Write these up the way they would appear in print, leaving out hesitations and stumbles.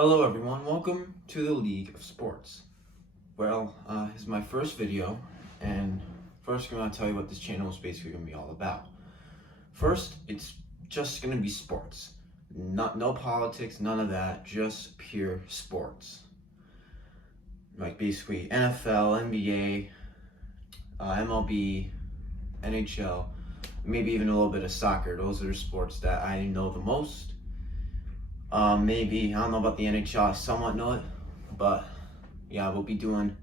Hello everyone, welcome to the League of Sports. Well, this is my first video, and first I'm going to tell you what this channel is basically going to be all about. First, it's just going to be sports. No politics, none of that, just pure sports. Like basically NFL, NBA, MLB, NHL, maybe even a little bit of soccer. Those are the sports that I know the most. Maybe, I don't know about the NHL, I somewhat know it, but yeah, we'll be doing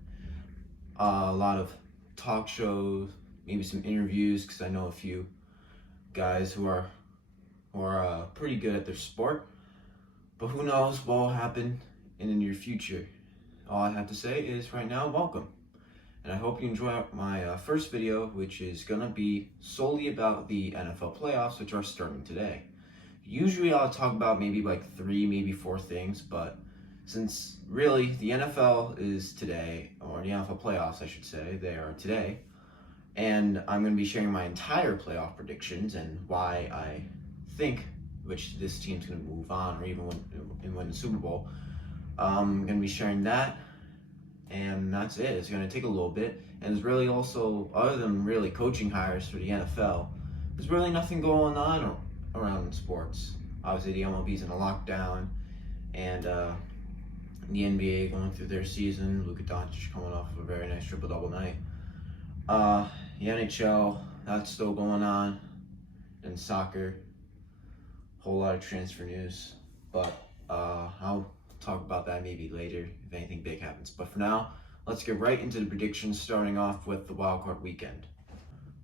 a lot of talk shows, maybe some interviews, because I know a few guys who are pretty good at their sport, but who knows what will happen in the near future. All I have to say is right now, welcome, and I hope you enjoy my first video, which is going to be solely about the NFL playoffs, which are starting today. Usually I'll talk about maybe like 3, maybe 4 things, but since really the NFL is today, or the NFL playoffs I should say, they are today, and I'm going to be sharing my entire playoff predictions and why I think which this team's going to move on or even win the Super Bowl. I'm going to be sharing that, and that's it. It's going to take a little bit, and there's really also, other than really coaching hires for the NFL, there's really nothing going on around sports. Obviously the MLB's in a lockdown, and the NBA going through their season. Luka Doncic coming off of a very nice triple-double night. The NHL, that's still going on, and soccer, whole lot of transfer news, but I'll talk about that maybe later if anything big happens. But for now, let's get right into the predictions, starting off with the wildcard weekend.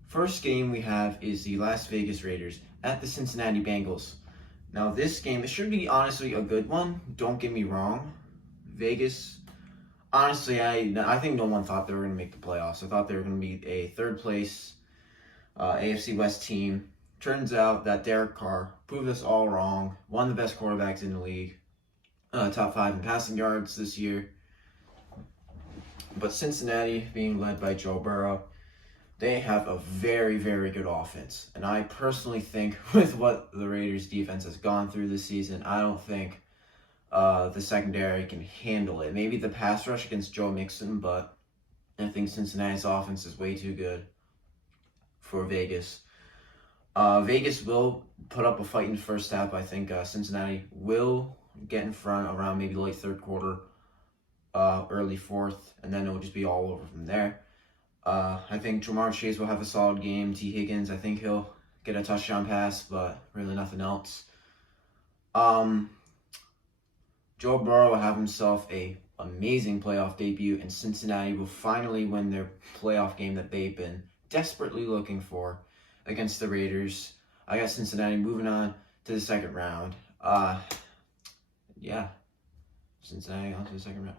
First game we have is the Las Vegas Raiders at the Cincinnati Bengals. Now this game, it should be honestly a good one, don't get me wrong. Vegas, honestly, I think no one thought they were going to make the playoffs. I thought they were going to be a third place AFC West team. Turns out that Derek Carr proved us all wrong. One of the best quarterbacks in the league. Top 5 in passing yards this year. But Cincinnati, being led by Joe Burrow, they have a very, very good offense. And I personally think with what the Raiders defense has gone through this season, I don't think the secondary can handle it. Maybe the pass rush against Joe Mixon, but I think Cincinnati's offense is way too good for Vegas. Vegas will put up a fight in the first half. I think Cincinnati will get in front around maybe late third quarter, early fourth, and then it will just be all over from there. I think Jamar Chase will have a solid game. T. Higgins, I think he'll get a touchdown pass, but really nothing else. Joe Burrow will have himself a amazing playoff debut, and Cincinnati will finally win their playoff game that they've been desperately looking for against the Raiders. I got Cincinnati moving on to the second round. Cincinnati on to the second round.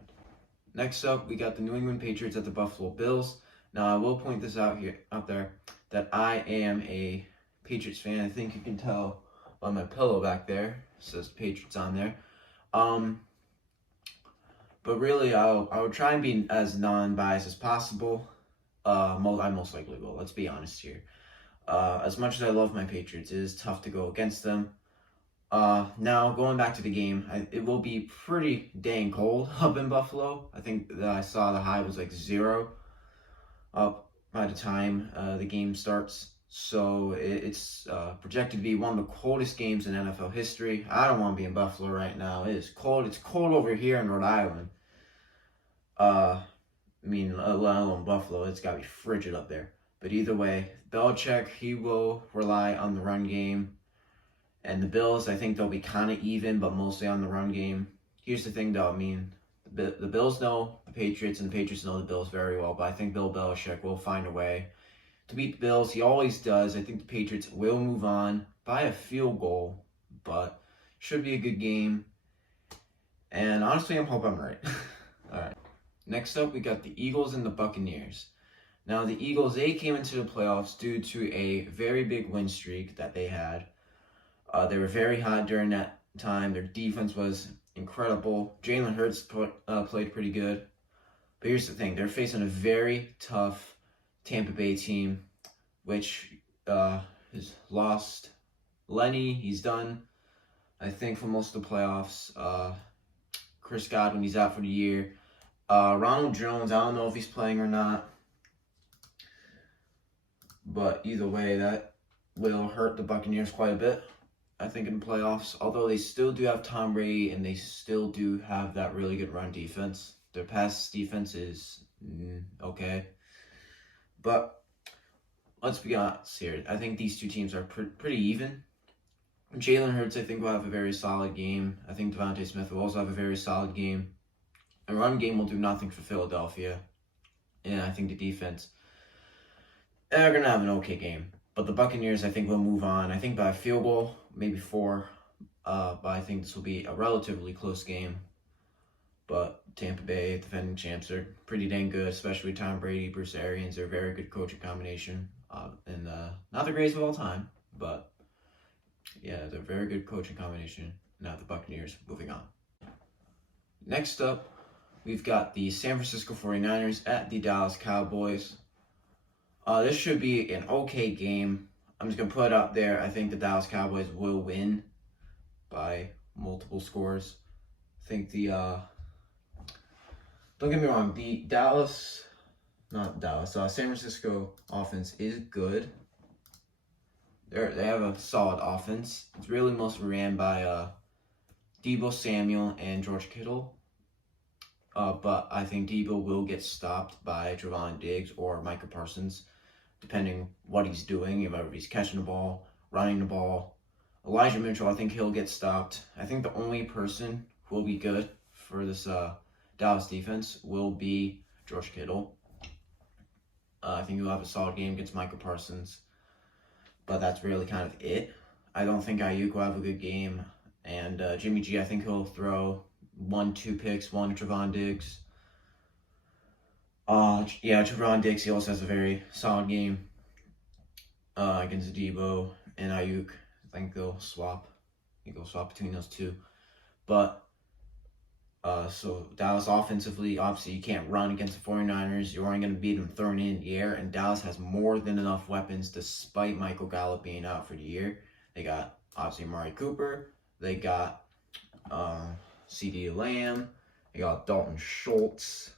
Next up, we got the New England Patriots at the Buffalo Bills. Now, I will point this out there, that I am a Patriots fan. I think you can tell by my pillow back there. It says Patriots on there. But really, I'll try and be as non-biased as possible. I most likely will. Let's be honest here. As much as I love my Patriots, it is tough to go against them. Now, going back to the game, it will be pretty dang cold up in Buffalo. I think that I saw the high was like 0 up by the time the game starts. So it's projected to be one of the coldest games in NFL history. I don't want to be in Buffalo right now. It is cold. It's cold over here in Rhode Island. Let alone Buffalo. It's got to be frigid up there. But either way, Belichick, he will rely on the run game. And the Bills, I think they'll be kind of even, but mostly on the run game. Here's the thing, though. The Bills know the Patriots, and the Patriots know the Bills very well. But I think Bill Belichick will find a way to beat the Bills. He always does. I think the Patriots will move on by a field goal, but should be a good game. And honestly, I hope I'm right. All right. Next up, we got the Eagles and the Buccaneers. Now, the Eagles, they came into the playoffs due to a very big win streak that they had. They were very hot during that time. Their defense was incredible. Jalen Hurts played pretty good. But here's the thing. They're facing a very tough Tampa Bay team, which has lost Lenny. He's done, I think, for most of the playoffs. Chris Godwin, he's out for the year. Ronald Jones, I don't know if he's playing or not. But either way, that will hurt the Buccaneers quite a bit, I think, in the playoffs. Although they still do have Tom Brady, and they still do have that really good run defense. Their pass defense is okay. But let's be honest here. I think these two teams are pretty even. Jalen Hurts, I think, will have a very solid game. I think Devontae Smith will also have a very solid game. The run game will do nothing for Philadelphia. And I think the defense, they're going to have an okay game. But the Buccaneers, I think, will move on. I think by a field goal, maybe 4. But I think this will be a relatively close game. But Tampa Bay, defending champs, are pretty dang good, especially Tom Brady, Bruce Arians. They're a very good coaching combination. And not the greatest of all time, but yeah, they're a very good coaching combination. Now the Buccaneers moving on. Next up, we've got the San Francisco 49ers at the Dallas Cowboys. This should be an okay game. I'm just going to put it out there. I think the Dallas Cowboys will win by multiple scores. I think don't get me wrong, the San Francisco offense is good. They have a solid offense. It's really mostly ran by Deebo Samuel and George Kittle. But I think Deebo will get stopped by Trevon Diggs or Micah Parsons, depending what he's doing, whether he's catching the ball, running the ball. Elijah Mitchell, I think he'll get stopped. I think the only person who will be good for this Dallas defense will be George Kittle. I think he'll have a solid game against Micah Parsons. But that's really kind of it. I don't think Ayuk will have a good game. And Jimmy G, I think he'll throw 1-2 picks, one to Trevon Diggs. Trevon Diggs, he also has a very solid game against Deebo and Ayuk. I think they'll swap. Between those two. But so Dallas offensively, obviously you can't run against the 49ers. You're only going to beat them throwing in the air, and Dallas has more than enough weapons despite Michael Gallup being out for the year. They got, obviously, Amari Cooper. They got CeeDee Lamb. They got Dalton Schultz.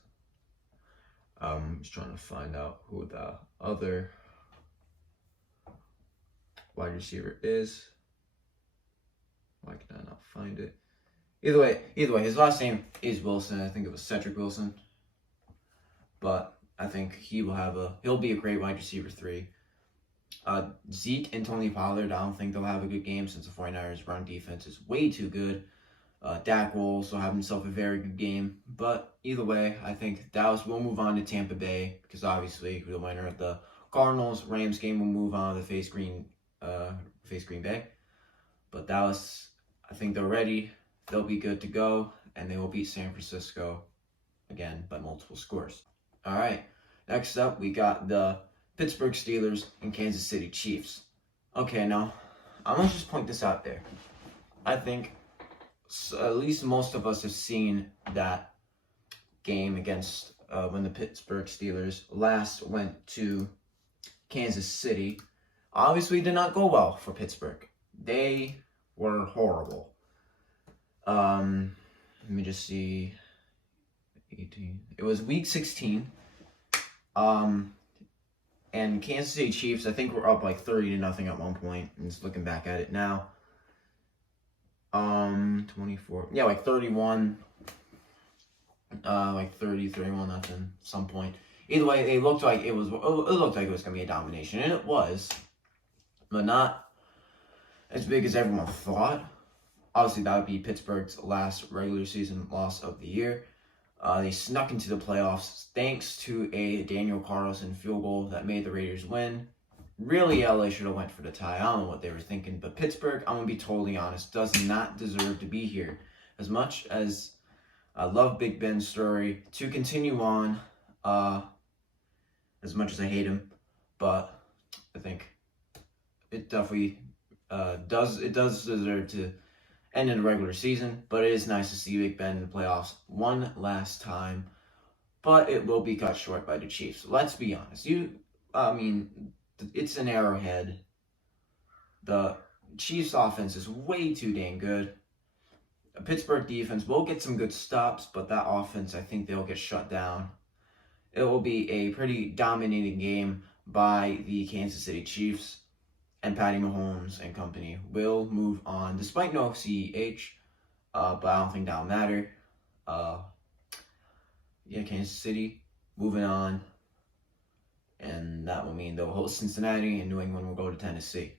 I'm just trying to find out who the other wide receiver is. Why can I not find it? Either way, his last name is Wilson. I think it was Cedric Wilson. But I think he'll be a great wide receiver 3. Zeke and Tony Pollard, I don't think they'll have a good game since the 49ers run defense is way too good. Dak will also have himself a very good game. But either way, I think Dallas will move on to Tampa Bay because obviously the winner of the Cardinals-Rams game will move on to face Green Bay. But Dallas, I think they're ready. They'll be good to go, and they will beat San Francisco, again, by multiple scores. All right, next up, we got the Pittsburgh Steelers and Kansas City Chiefs. Okay, now, I'm going to just point this out there. I think at least most of us have seen that game against when the Pittsburgh Steelers last went to Kansas City. Obviously, it did not go well for Pittsburgh. They were horrible. Let me just see. 18. It was week 16. And Kansas City Chiefs, I think we're up like 30-0 at one point. I'm just looking back at it now. 24. Yeah, like 31. Like 31 nothing. Some point. Either way, it looked like it was gonna be a domination, and it was, but not as big as everyone thought. Obviously, that would be Pittsburgh's last regular season loss of the year. They snuck into the playoffs thanks to a Daniel Carlson field goal that made the Raiders win. Really, LA should have went for the tie. I don't know what they were thinking, but Pittsburgh, I'm going to be totally honest, does not deserve to be here. As much as I love Big Ben's story, to continue on, as much as I hate him, but I think it definitely does deserve to end in the regular season, but it is nice to see Big Ben in the playoffs one last time, but it will be cut short by the Chiefs. Let's be honest. It's an Arrowhead. The Chiefs' offense is way too dang good. A Pittsburgh defense will get some good stops, but that offense, I think they'll get shut down. It will be a pretty dominating game by the Kansas City Chiefs, and Patty Mahomes and company will move on, despite no CEH, but I don't think that'll matter. Kansas City moving on, and that will mean they'll host Cincinnati, and New England will go to Tennessee.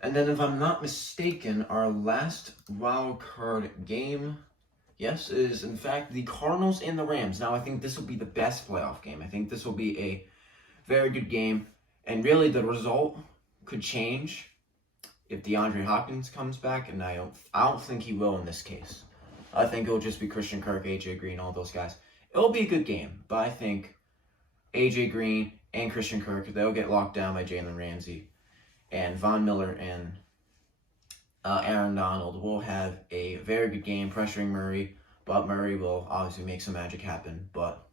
And then, if I'm not mistaken, our last wild card game, yes, is in fact the Cardinals and the Rams. Now, I think this will be the best playoff game. I think this will be a very good game, and really the result could change if DeAndre Hopkins comes back, and I don't think he will in this case. I think it'll just be Christian Kirk, AJ Green, all those guys. It'll be a good game, but I think AJ Green and Christian Kirk, they'll get locked down by Jalen Ramsey. And Von Miller and Aaron Donald will have a very good game pressuring Murray, but Murray will obviously make some magic happen. But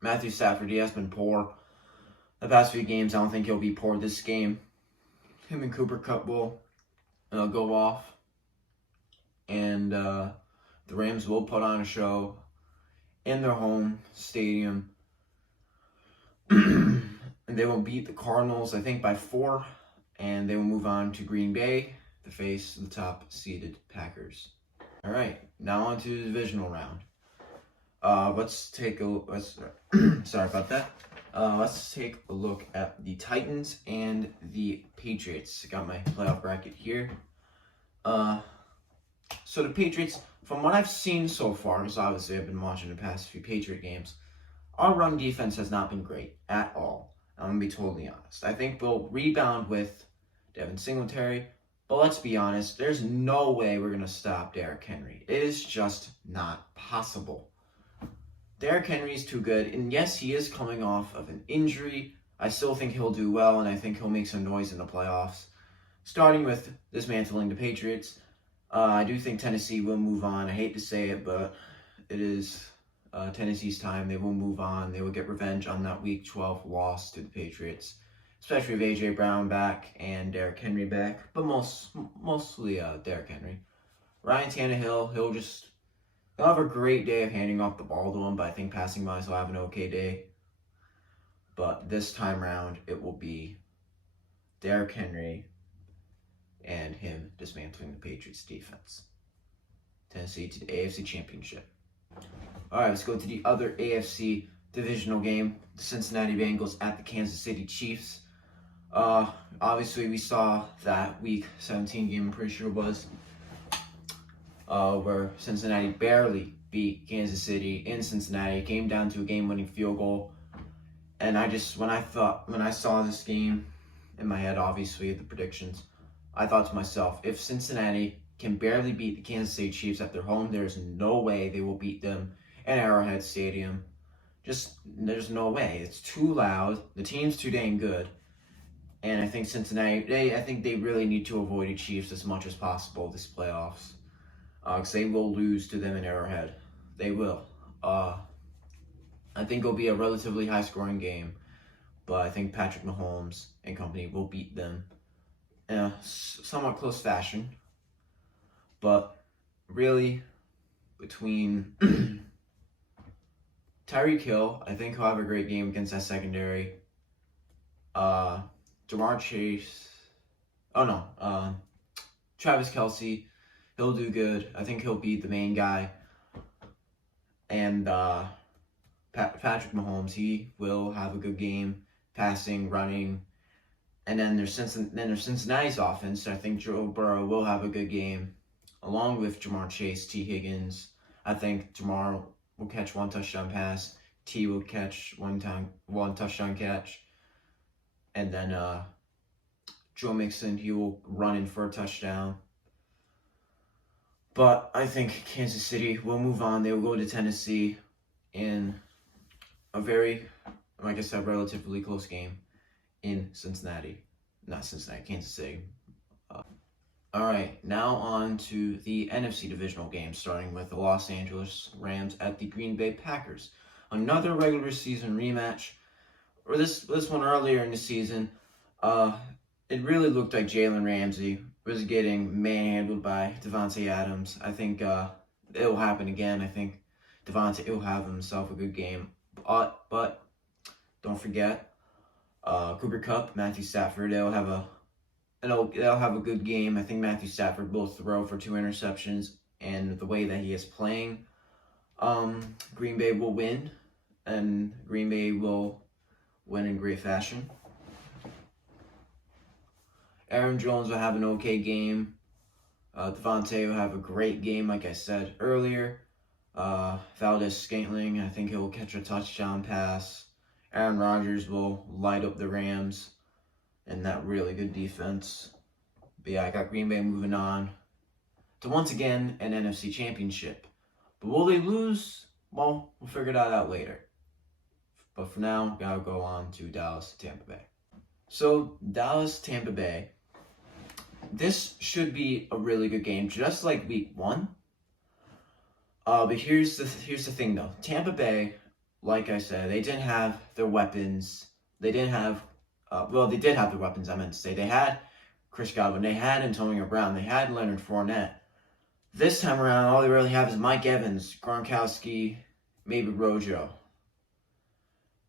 Matthew Stafford, he has been poor the past few games. I don't think he'll be poor this game. Him and Cooper Kupp will go off. And the Rams will put on a show in their home stadium. And they will beat the Cardinals, I think, by 4. And they will move on to Green Bay to face the top-seeded Packers. All right, now on to the divisional round. Sorry about that. Let's take a look at the Titans and the Patriots. Got my playoff bracket here. So the Patriots, from what I've seen so far, because obviously I've been watching the past few Patriot games, our run defense has not been great at all. I'm going to be totally honest. I think we'll rebound with Devin Singletary, but let's be honest, there's no way we're going to stop Derrick Henry. It is just not possible. Derrick Henry is too good, and yes, he is coming off of an injury. I still think he'll do well, and I think he'll make some noise in the playoffs. Starting with dismantling the Patriots, I do think Tennessee will move on. I hate to say it, but it is Tennessee's time. They will move on. They will get revenge on that Week 12 loss to the Patriots, especially with A.J. Brown back and Derrick Henry back, but mostly Derrick Henry. Ryan Tannehill, he'll have a great day of handing off the ball to him, but I think passing-wise he'll have an okay day. But this time around, it will be Derrick Henry and him dismantling the Patriots' defense. Tennessee to the AFC Championship. All right, let's go to the other AFC divisional game, the Cincinnati Bengals at the Kansas City Chiefs. Obviously, we saw that Week 17 game, I'm pretty sure it was, where Cincinnati barely beat Kansas City in Cincinnati. It came down to a game-winning field goal. And when I saw this game in my head, obviously, the predictions, I thought to myself, if Cincinnati can barely beat the Kansas City Chiefs at their home, there's no way they will beat them in Arrowhead Stadium. There's no way. It's too loud. The team's too dang good. And I think Cincinnati, I think they really need to avoid the Chiefs as much as possible this playoffs. Because they will lose to them in Arrowhead. They will. I think it'll be a relatively high-scoring game. But I think Patrick Mahomes and company will beat them in a somewhat close fashion. But really, between Tyreek Hill, I think he'll have a great game against that secondary. Jamar Chase. Travis Kelce, he'll do good. I think he'll be the main guy. And Patrick Mahomes, he will have a good game, passing, running. And then there's Cincinnati's offense. I think Joe Burrow will have a good game, along with Jamar Chase, T. Higgins. I think Jamar will catch one touchdown pass. T will catch one touchdown catch. And then Joe Mixon, he will run in for a touchdown. But I think Kansas City will move on. They will go to Tennessee in a very, like I said, relatively close game in Cincinnati. Not Cincinnati, Kansas City. All right, now on to the NFC divisional game, starting with the Los Angeles Rams at the Green Bay Packers. Another regular season rematch. Or this one earlier in the season, it really looked like Jalen Ramsey was getting manhandled by Devontae Adams. I think it'll happen again. I think Devontae will have himself a good game. But don't forget, Cooper Kupp, Matthew Stafford, they'll have a good game. I think Matthew Stafford will throw for 2 interceptions, and the way that he is playing, Green Bay will win, and Green Bay will win in great fashion. Aaron Jones will have an okay game. Devontae will have a great game, like I said earlier. Valdez-Scantling, I think he'll catch a touchdown pass. Aaron Rodgers will light up the Rams and that really good defense. But yeah, I got Green Bay moving on to once again an NFC Championship. But will they lose? Well, we'll figure that out later. But for now, gotta go on to Dallas, Tampa Bay. So Dallas, Tampa Bay. This should be a really good game, just like week 1. But here's the thing though. Tampa Bay, like I said, they didn't have their weapons. They didn't have, they did have their weapons, I meant to say. They had Chris Godwin. They had Antonio Brown. They had Leonard Fournette. This time around, all they really have is Mike Evans, Gronkowski, maybe Rojo.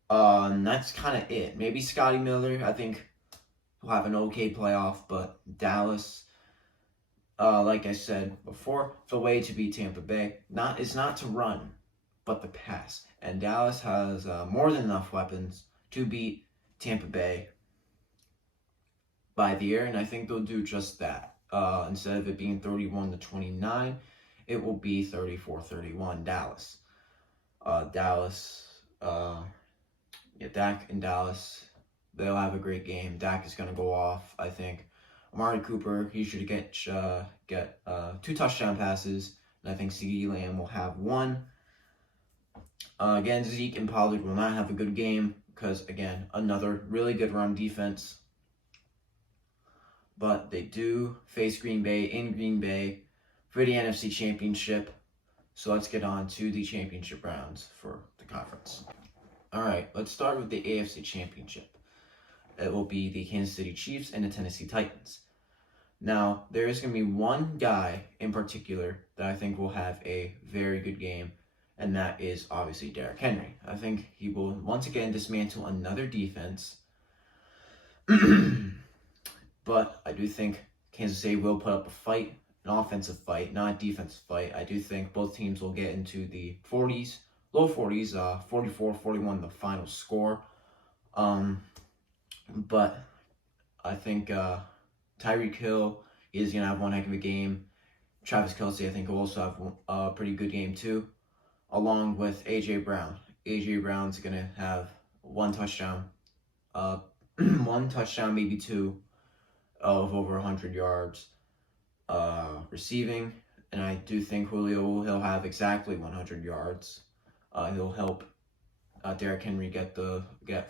And that's kind of it. Maybe Scotty Miller, I think will have an okay playoff, but Dallas, like I said before, the way to beat Tampa Bay is not to run, but to pass. And Dallas has more than enough weapons to beat Tampa Bay by the air, and I think they'll do just that. Instead of it being 31-29, it will be 34-31 Dallas. Dak and Dallas, they'll have a great game. Dak is going to go off, I think. Amari Cooper, he should get 2 touchdown passes, and I think CeeDee Lamb will have 1. Again, Zeke and Pollard will not have a good game because, again, another really good run defense. But they do face Green Bay in Green Bay for the NFC Championship. So let's get on to the championship rounds for the conference. All right, let's start with the AFC Championship. It will be the Kansas City Chiefs and the Tennessee Titans. Now, there is going to be one guy in particular that I think will have a very good game, and that is obviously Derrick Henry. I think he will once again dismantle another defense. But I do think Kansas City will put up a fight, an offensive fight, not a defensive fight. I do think both teams will get into the 40s, low 40s, 44-41 the final score. But I think Tyreek Hill is going to have one heck of a game. Travis Kelce, I think, will also have a pretty good game too, along with A.J. Brown. A.J. Brown's going to have 1 touchdown, maybe 2, of over 100 yards receiving. And I do think he'll have exactly 100 yards. He'll help Derrick Henry get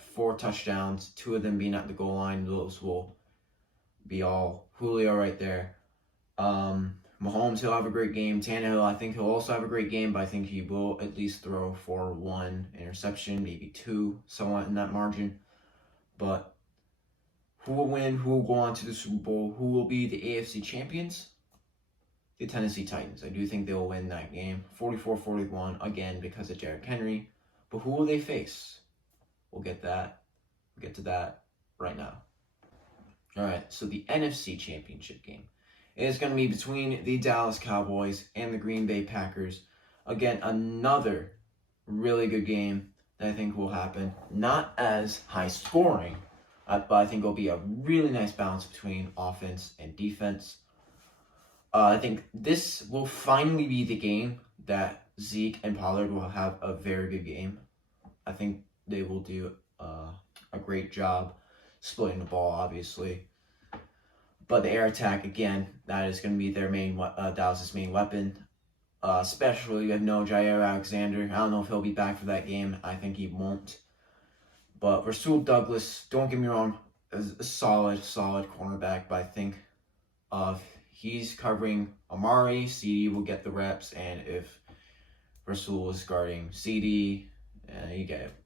4 touchdowns, 2 of them being at the goal line. Those will be all Julio right there. Mahomes, he'll have a great game. Tannehill, I think he'll also have a great game, but I think he will at least throw for 1 interception, maybe 2, somewhat in that margin. But who will win? Who will go on to the Super Bowl? Who will be the AFC champions? The Tennessee Titans. I do think they will win that game, 44-41, again, because of Derrick Henry. But who will they face? We'll get to that right now. All right, so the NFC Championship game is going to be between the Dallas Cowboys and the Green Bay Packers. Again, another really good game that I think will happen. Not as high scoring, but I think it'll be a really nice balance between offense and defense. I think this will finally be the game that Zeke and Pollard will have a very good game. I think they will do a great job splitting the ball, obviously. But the air attack, again, that is going to be their Dallas's main weapon. Especially with no Jair Alexander. I don't know if he'll be back for that game. I think he won't. But Rasul Douglas, don't get me wrong, is a solid cornerback. But I think he's covering Amari, CD will get the reps. And if Rasul is guarding CD,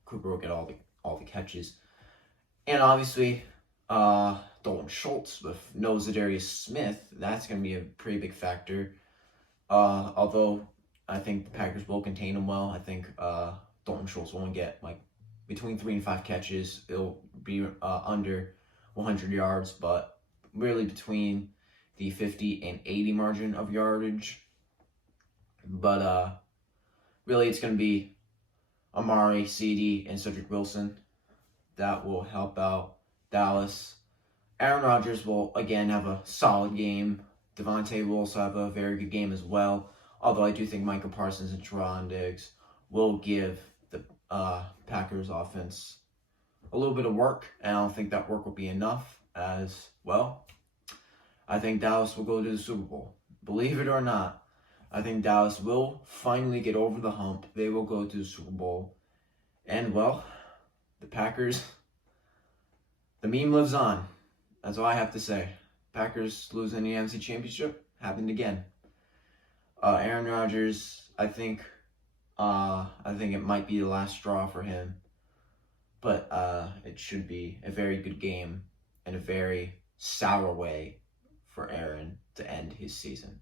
Cooper will get all the catches. And obviously, Dalton Schultz with no Zadarius Smith. That's going to be a pretty big factor. Although I think the Packers will contain him well. I think Dalton Schultz will only get like between 3 and 5 catches. It'll be under 100 yards, but really between the 50 and 80 margin of yardage. But really it's going to be Amari, CD, and Cedric Wilson that will help out Dallas. Aaron Rodgers will again have a solid game. Devontae will also have a very good game as well. Although I do think Micah Parsons and Trevon Diggs will give the Packers offense a little bit of work, and I don't think that work will be enough as well. I think Dallas will go to the Super Bowl. Believe it or not, I think Dallas will finally get over the hump. They will go to the Super Bowl. And, well, the Packers, the meme lives on. That's all I have to say. Packers losing the Nfc Championship happened again. Aaron Rodgers, I think it might be the last straw for him. But it should be a very good game and a very sour way for Aaron to end his season.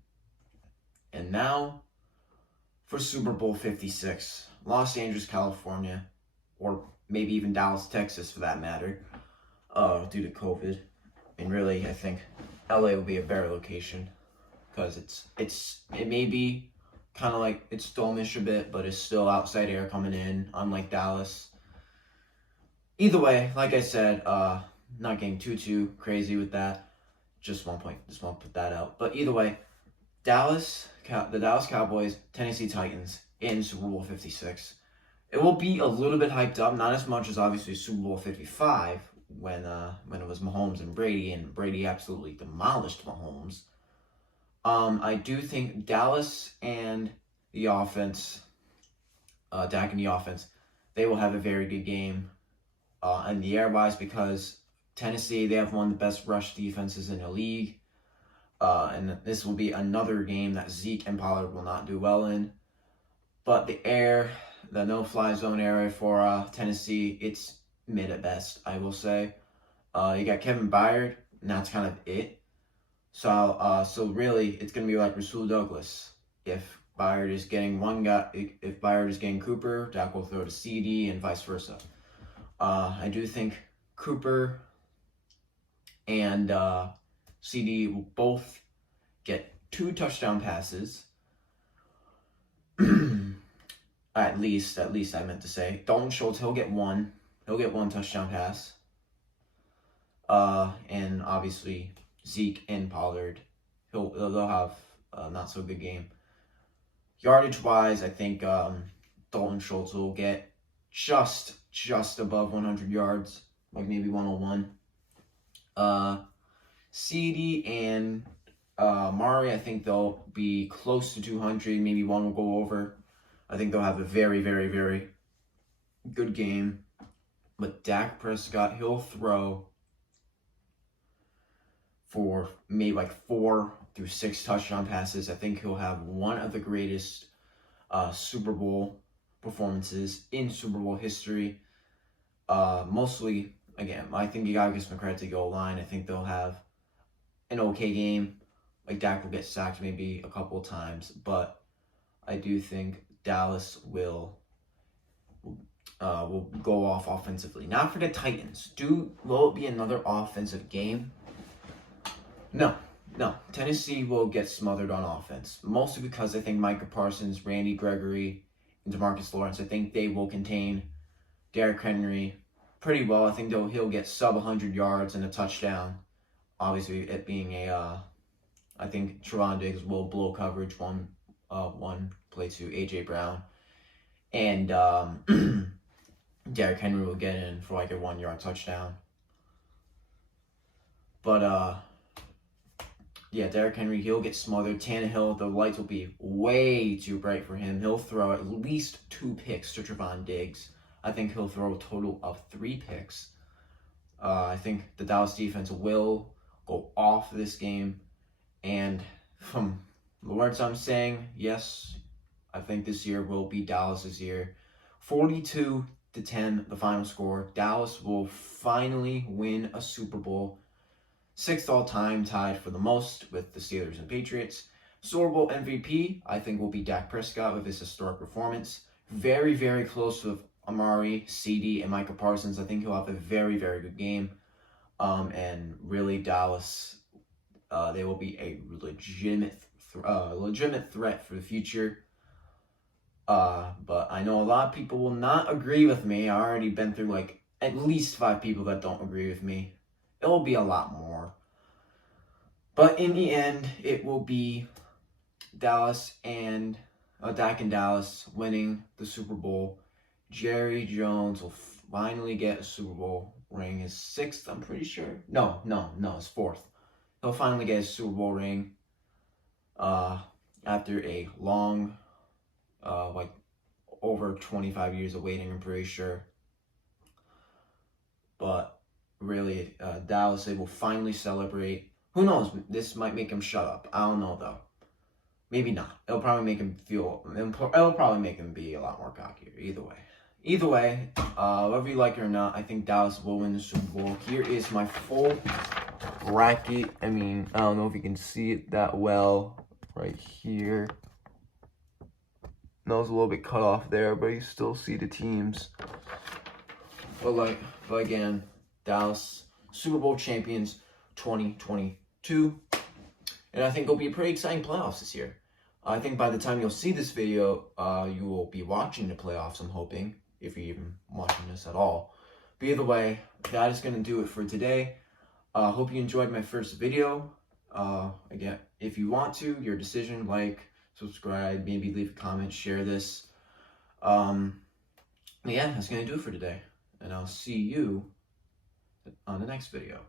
And now for Super Bowl 56, Los Angeles, California, or maybe even Dallas, Texas for that matter, due to COVID. And really, I think LA will be a better location because it may be kind of like it's stormish a bit, but it's still outside air coming in, unlike Dallas. Either way, like I said, not getting too crazy with that. Just want to put that out. But either way, the Dallas Cowboys, Tennessee Titans in Super Bowl 56. It will be a little bit hyped up, not as much as obviously Super Bowl 55 when it was Mahomes and Brady absolutely demolished Mahomes. I do think Dallas and the offense, Dak and the offense, they will have a very good game in the air-wise because Tennessee, they have one of the best rush defenses in the league. And this will be another game that Zeke and Pollard will not do well in. But the no-fly zone area for Tennessee, it's mid at best, I will say. You got Kevin Byard, and that's kind of it. So really, it's going to be like Rasul Douglas. If Byard is getting one guy, if Byard is getting Cooper, Dak will throw to CD and vice versa. I do think Cooper and CD will both get 2 touchdown passes. At least I meant to say. Dalton Schultz, he'll get one. He'll get 1 touchdown pass. And obviously Zeke and Pollard, they'll have a not so good game. Yardage wise, I think Dalton Schultz will get just above 100 yards, like maybe 101. CD and Mari, I think they'll be close to 200. Maybe one will go over. I think they'll have a very, very, very good game. But Dak Prescott, he'll throw for maybe like 4 through 6 touchdown passes. I think he'll have one of the greatest Super Bowl performances in Super Bowl history. Mostly, again, I think you gotta give some credit to goal line. I think they'll have an okay game. Like Dak will get sacked maybe a couple of times, but I do think Dallas will go off offensively. Now for the Titans, will it be another offensive game? No. Tennessee will get smothered on offense, mostly because I think Micah Parsons, Randy Gregory, and DeMarcus Lawrence, I think they will contain Derrick Henry pretty well. I think he'll get sub 100 yards and a touchdown. Obviously, it being I think Trevon Diggs will blow coverage one play to AJ Brown, and Derrick Henry will get in for like a 1-yard touchdown. But yeah, Derrick Henry, he'll get smothered. Tannehill, the lights will be way too bright for him. He'll throw at least 2 picks to Trevon Diggs. I think he'll throw a total of 3 picks. I think the Dallas defense will go off this game. And from the words I'm saying, yes, I think this year will be Dallas's year. 42 10, the final score. Dallas will finally win a Super Bowl. 6th all-time, tied for the most with the Steelers and Patriots. Super Bowl MVP, I think, will be Dak Prescott with his historic performance. Very, very close with Amari, CD, and Micah Parsons. I think he'll have a very, very good game. And really, Dallas, they will be a legitimate threat for the future. But I know a lot of people will not agree with me. I already been through like at least 5 people that don't agree with me. It will be a lot more. But in the end, it will be Dallas and Dak and Dallas winning the Super Bowl. Jerry Jones will finally get a Super Bowl ring. His 6th, I'm pretty sure. No, his 4th. He'll finally get his Super Bowl ring. After a long, like over 25 years of waiting, I'm pretty sure. But really, Dallas, they will finally celebrate. Who knows? This might make him shut up. I don't know though. Maybe not. It'll probably make him it'll probably make him be a lot more cockier. Either way, whether you like it or not, I think Dallas will win the Super Bowl. Here is my full bracket. I mean, I don't know if you can see it that well right here. Nose a little bit cut off there, but you still see the teams. But again, Dallas Super Bowl champions 2022. And I think it'll be a pretty exciting playoffs this year. I think by the time you'll see this video, you will be watching the playoffs, I'm hoping, if you're even watching this at all. But either way, that is going to do it for today. Hope you enjoyed my first video. Again, if you want to, your decision, like, subscribe, maybe leave a comment, share this. Yeah, that's going to do it for today. And I'll see you on the next video.